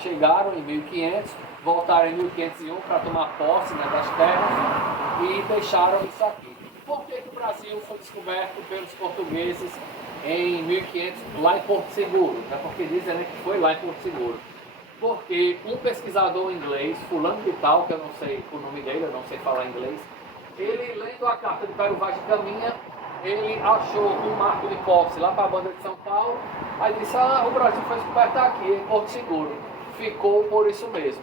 chegaram em 1500, voltaram em 1501 para tomar posse, né, das terras e deixaram isso aqui. Por que o Brasil foi descoberto pelos portugueses em 1500 lá em Porto Seguro? Né? Porque dizem, né, que foi lá em Porto Seguro. Porque um pesquisador inglês, fulano de tal, que eu não sei o nome dele, eu não sei falar inglês, ele lendo a carta de Pero Vaz de Caminha, ele achou um marco de posse lá para a banda de São Paulo, aí disse, o Brasil foi descoberto aqui, em Porto Seguro. Ficou por isso mesmo.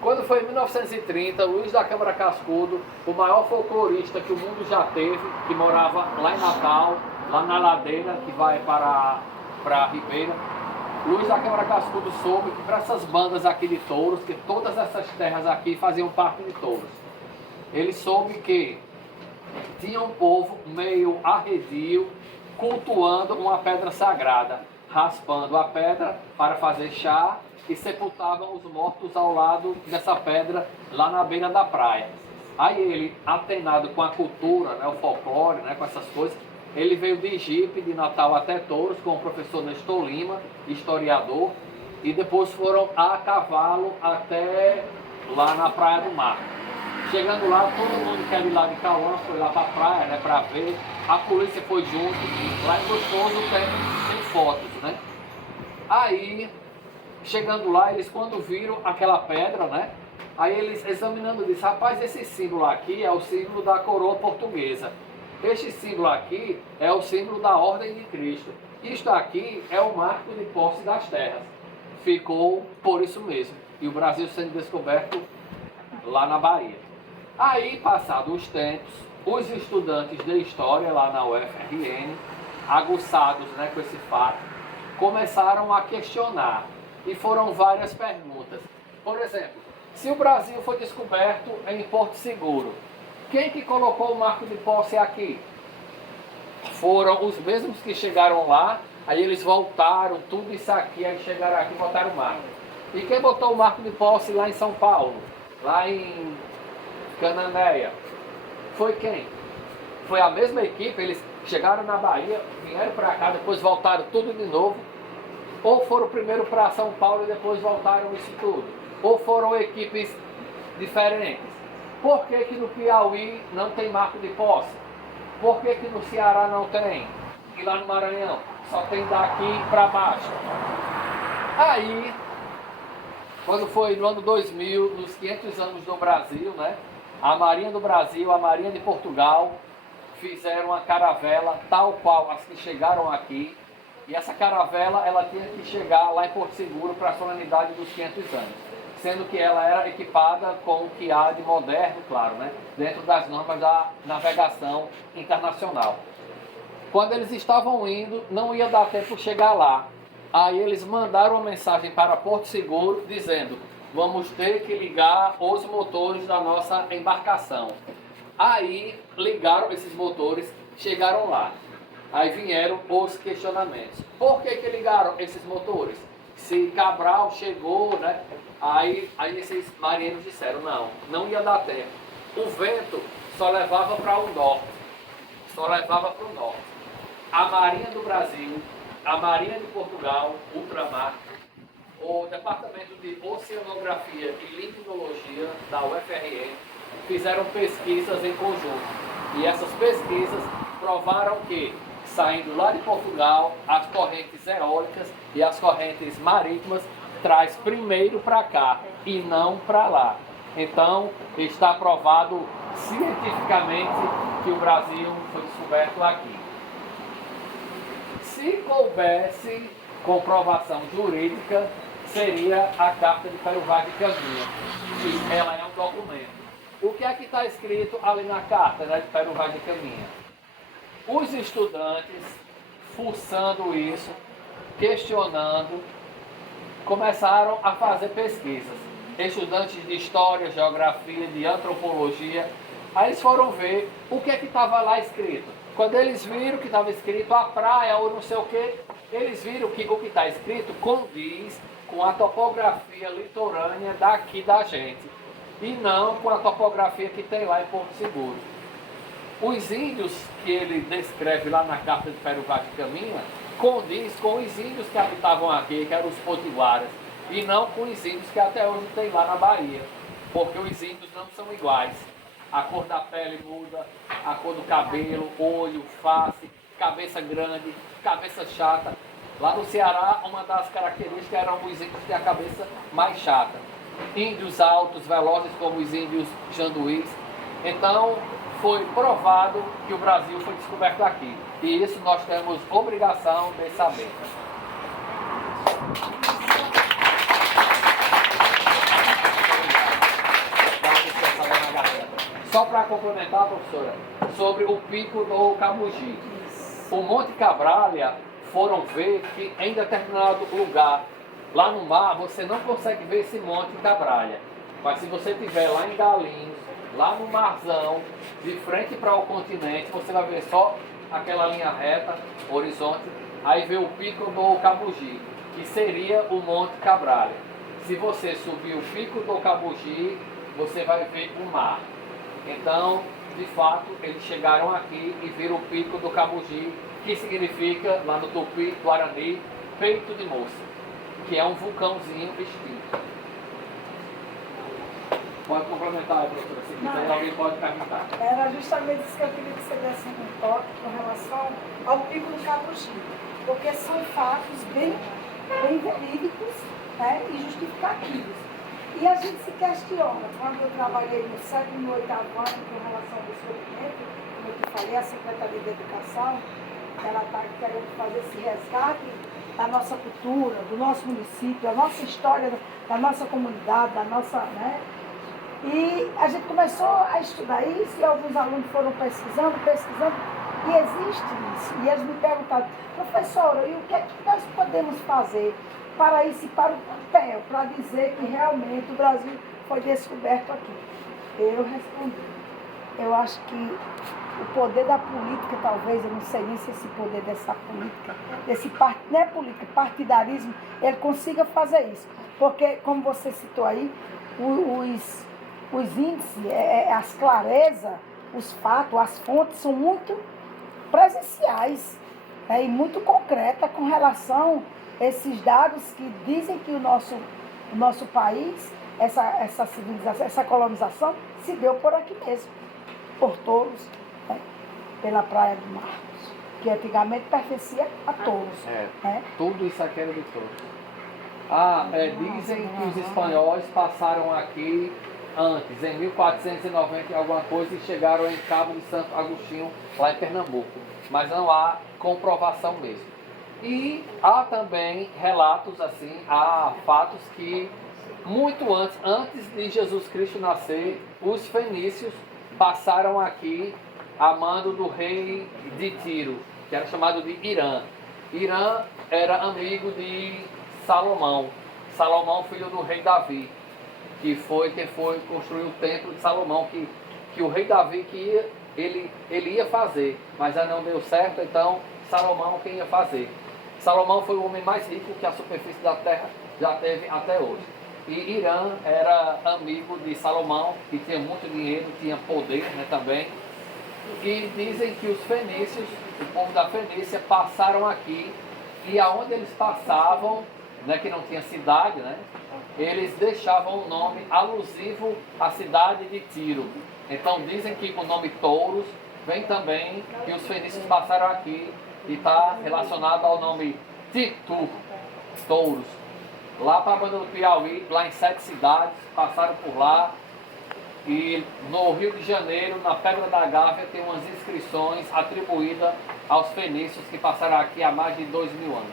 Quando foi em 1930, Luiz da Câmara Cascudo, o maior folclorista que o mundo já teve, que morava lá em Natal, lá na ladeira que vai para a Ribeira, Luiz da Câmara Cascudo soube que para essas bandas aqui de touros, que todas essas terras aqui faziam parte de touros, ele soube que tinha um povo meio arredio, cultuando uma pedra sagrada, raspando a pedra para fazer chá e sepultavam os mortos ao lado dessa pedra lá na beira da praia. Aí ele, atenado com a cultura, né, o folclore, né, com essas coisas, ele veio de jipe de Natal até Touros com o professor Nestor Lima, historiador, e depois foram a cavalo até lá na Praia do Mar. Chegando lá, todo mundo que era de lá de Cauã foi lá para a praia, né, para ver. A polícia foi junto, lá em Gostoso tem fotos, né? Aí, chegando lá, eles quando viram aquela pedra, né? Aí eles examinando disse, rapaz, esse símbolo aqui é o símbolo da coroa portuguesa. Este símbolo aqui é o símbolo da Ordem de Cristo. Isto aqui é o marco de posse das terras. Ficou por isso mesmo. E o Brasil sendo descoberto lá na Bahia. Aí, passados os tempos, os estudantes de História lá na UFRN, aguçados, né, com esse fato, começaram a questionar. E foram várias perguntas. Por exemplo, se o Brasil foi descoberto em Porto Seguro, quem que colocou o marco de posse aqui? Foram os mesmos que chegaram lá, aí eles voltaram, tudo isso aqui, aí chegaram aqui e botaram o marco. E quem botou o marco de posse lá em São Paulo? Lá em Cananéia? Foi quem? Foi a mesma equipe, eles chegaram na Bahia, vieram para cá, depois voltaram tudo de novo? Ou foram primeiro para São Paulo e depois voltaram isso tudo? Ou foram equipes diferentes? Por que que no Piauí não tem marco de posse? Por que que no Ceará não tem? E lá no Maranhão só tem daqui para baixo? Aí, quando foi no ano 2000, nos 500 anos do Brasil, né? A Marinha do Brasil, a Marinha de Portugal fizeram uma caravela tal qual as que chegaram aqui. E essa caravela, ela tinha que chegar lá em Porto Seguro para a solenidade dos 500 anos. Sendo que ela era equipada com o que há de moderno, claro, né? Dentro das normas da navegação internacional. Quando eles estavam indo, não ia dar tempo de chegar lá. Aí eles mandaram uma mensagem para Porto Seguro dizendo: vamos ter que ligar os motores da nossa embarcação. Aí ligaram esses motores, chegaram lá. Aí vieram os questionamentos. Por que que ligaram esses motores? Se Cabral chegou, né? Aí esses marinheiros disseram, não ia dar tempo. O vento só levava para o norte. Só levava para o norte. A Marinha do Brasil, a Marinha de Portugal, Ultramar, o Departamento de Oceanografia e Limnologia da UFRN fizeram pesquisas em conjunto. E essas pesquisas provaram que, saindo lá de Portugal, as correntes eólicas e as correntes marítimas traz primeiro para cá e não para lá. Então, está provado cientificamente que o Brasil foi descoberto aqui. Se coubesse comprovação jurídica, seria a Carta de Pero Vaz de Caminha. Ela é um documento. O que é que está escrito ali na Carta, né, de Pero Vaz de Caminha? Os estudantes, fuçando isso, questionando, começaram a fazer pesquisas. Estudantes de História, Geografia, de Antropologia. Aí eles foram ver o que é que estava lá escrito. Quando eles viram que estava escrito a praia ou não sei o que, eles viram que o que está escrito condiz com a topografia litorânea daqui da gente. E não com a topografia que tem lá em Porto Seguro. Os índios que ele descreve lá na Carta de Pero Vaz de Caminha condiz com os índios que habitavam aqui, que eram os potiguaras. e não com os índios que até hoje tem lá na Bahia, porque os índios não são iguais. A cor da pele muda, a cor do cabelo, olho, face, cabeça grande, cabeça chata. Lá no Ceará, uma das características eram os índios ter a cabeça mais chata. Índios altos, velozes como os índios janduís. Então, foi provado que o Brasil foi descoberto aqui. E isso nós temos obrigação de saber. Só para complementar, professora, sobre o pico do Camugi. O Monte Cabralha, foram ver que em determinado lugar, lá no mar, você não consegue ver esse Monte Cabralha. Mas se você estiver lá em Galinhos, lá no marzão, de frente para o continente, você vai ver só aquela linha reta, horizonte, aí vê o pico do Camugi, que seria o Monte Cabralha. Se você subir o pico do Camugi, você vai ver o mar. Então, de fato, eles chegaram aqui e viram o pico do Camugi, que significa, lá no Tupi, Guarani, peito de moça, que é um vulcãozinho extinto. Pode complementar, professora, se quiser, alguém pode perguntar. Era justamente isso que eu queria que você desse um toque com relação ao pico do Camugi, porque são fatos bem verídicos, né, e justificativos. E a gente se questiona, quando eu trabalhei no 7º e no 8º ano com relação ao descobrimento, como eu te falei, a Secretaria de Educação, ela está querendo fazer esse resgate da nossa cultura, do nosso município, da nossa história, da nossa comunidade, da nossa, né? E a gente começou a estudar isso e alguns alunos foram pesquisando, e existe isso. E eles me perguntaram, professora, e o que é que nós podemos fazer para isso e para o papel, para dizer que realmente o Brasil foi descoberto aqui? Eu respondi, eu acho que o poder da política, talvez, eu não sei nem se esse poder dessa política, não é política, partidarismo, ele consiga fazer isso. Porque, como você citou aí, os índices, as clarezas, os fatos, as fontes são muito presenciais, né, e muito concretas com relação a esses dados que dizem que o nosso país, essa civilização, essa colonização, se deu por aqui mesmo, por Touros, né, pela Praia do Marcos, que antigamente pertencia a Touros. Né? Tudo isso aqui era de Touros. Dizem que os espanhóis passaram aqui antes, em 1490 e alguma coisa, e chegaram em Cabo de Santo Agostinho, lá em Pernambuco. Mas não há comprovação mesmo. E há também relatos assim, há fatos que muito antes de Jesus Cristo nascer, os fenícios passaram aqui a mando do rei de Tiro, que era chamado de Irã. Irã era amigo de Salomão. Salomão, filho do rei Davi, que foi quem foi construir o templo de Salomão, que o rei Davi ele ia fazer, mas ainda não deu certo, então Salomão quem ia fazer. Salomão foi o homem mais rico que a superfície da terra já teve até hoje. E Irã era amigo de Salomão, que tinha muito dinheiro, tinha poder, né, também. E dizem que os fenícios, o povo da Fenícia, passaram aqui, e aonde eles passavam, né, que não tinha cidade, né, eles deixavam um nome alusivo à cidade de Tiro. Então dizem que o nome Touros vem também, que os fenícios passaram aqui, e está relacionado ao nome Titu, Touros. Lá para a banda do Piauí, lá em 7 cidades, passaram por lá. E no Rio de Janeiro, na Pedra da Gávea, tem umas inscrições atribuídas aos fenícios que passaram aqui há mais de 2000 anos.